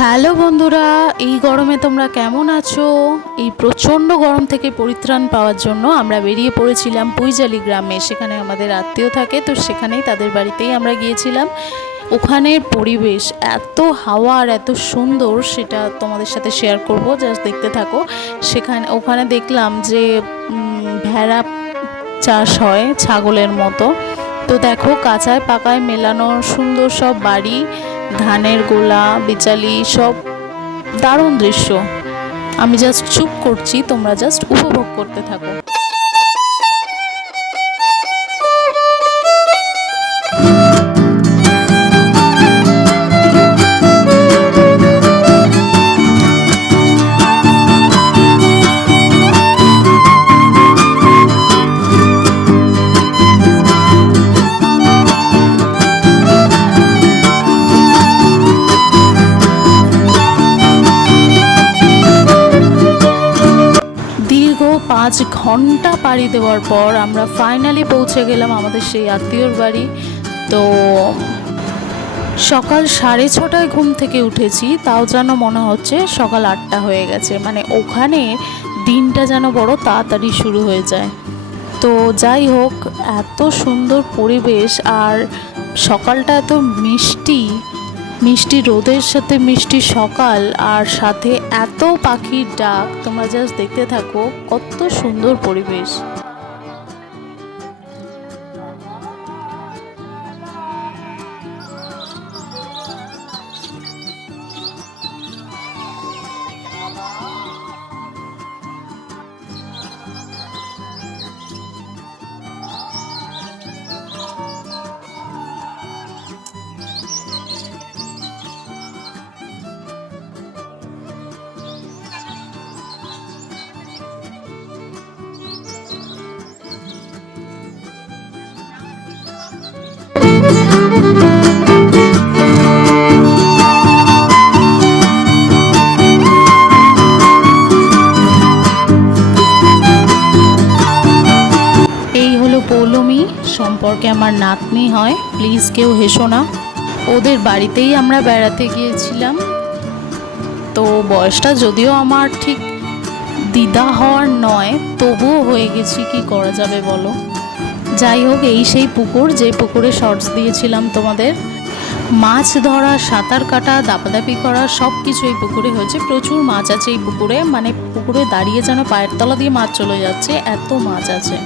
Hello বন্ধুরা, এই গরমে তোমরা কেমন আছো? এই প্রচণ্ড গরম থেকে পরিত্রাণ পাওয়ার জন্য আমরা বেরিয়ে পড়েছিলাম পুইজালি গ্রামে। সেখানে আমাদের আত্মীয় থাকে, তো সেখানেই তাদের বাড়িতেই আমরা গিয়েছিলাম। ওখানের পরিবেশ এত হাওয়া আর এত সুন্দর, সেটা তোমাদের সাথে শেয়ার করব, জাস্ট দেখতে থাকো। ওখানে দেখলাম যে ভেড়া চাষ হয় ছাগলের মতো। তো দেখো, কাঁচায় পাকায় মেলানো সুন্দর সব বাড়ি, ধানের গোলা, বিচালি, সব দারুণ দৃশ্য। আমি জাস্ট চুপ করছি, তোমরা জাস্ট উপভোগ করতে থাকো। দীর্ঘ 5 ঘন্টা পাড়ি দেওয়ার পর আমরা ফাইনালি পৌঁছে গেলাম আমাদের সেই আত্মীয়র বাড়ি। তো সকাল 6:30টায় ঘুম থেকে উঠেছি, তাও যেন মনে হচ্ছে সকাল 8টা হয়ে গেছে। মানে ওখানে দিনটা যেন বড় তাড়াতাড়ি শুরু হয়ে যায়। তো যাই হোক, এত সুন্দর পরিবেশ, আর সকালটা এত মিষ্টি মিষ্টি রোদের সাথে মিষ্টি সকাল, আর সাথে এত পাখির ডাক। তোমরা জাস্ট দেখতে থাকো, কত সুন্দর পরিবেশ। এই হলো পৌলমী, সম্পর্কে আমার নাতনি হয়, প্লিজ কেউ হেসো না। ওদের বাড়িতেই আমরা বেড়াতে গিয়েছিলাম। তো বয়সটা যদিও আমার ঠিক দিদা হওয়ার নয়, তবুও হয়ে গেছি, কি করা যাবে বলো। যাই হোক, এই সেই পুকুর, যে পুকুরে শর্টস দিয়েছিলাম তোমাদের। মাছ ধরা, সাঁতার কাটা, দাপাদাপি করা, সব কিছু এই পুকুরে হয়েছে। প্রচুর মাছ আছে এই পুকুরে, মানে পুকুরে দাঁড়িয়ে যেন পায়ের তলা দিয়ে মাছ চলে যাচ্ছে, এত মাছ আছে।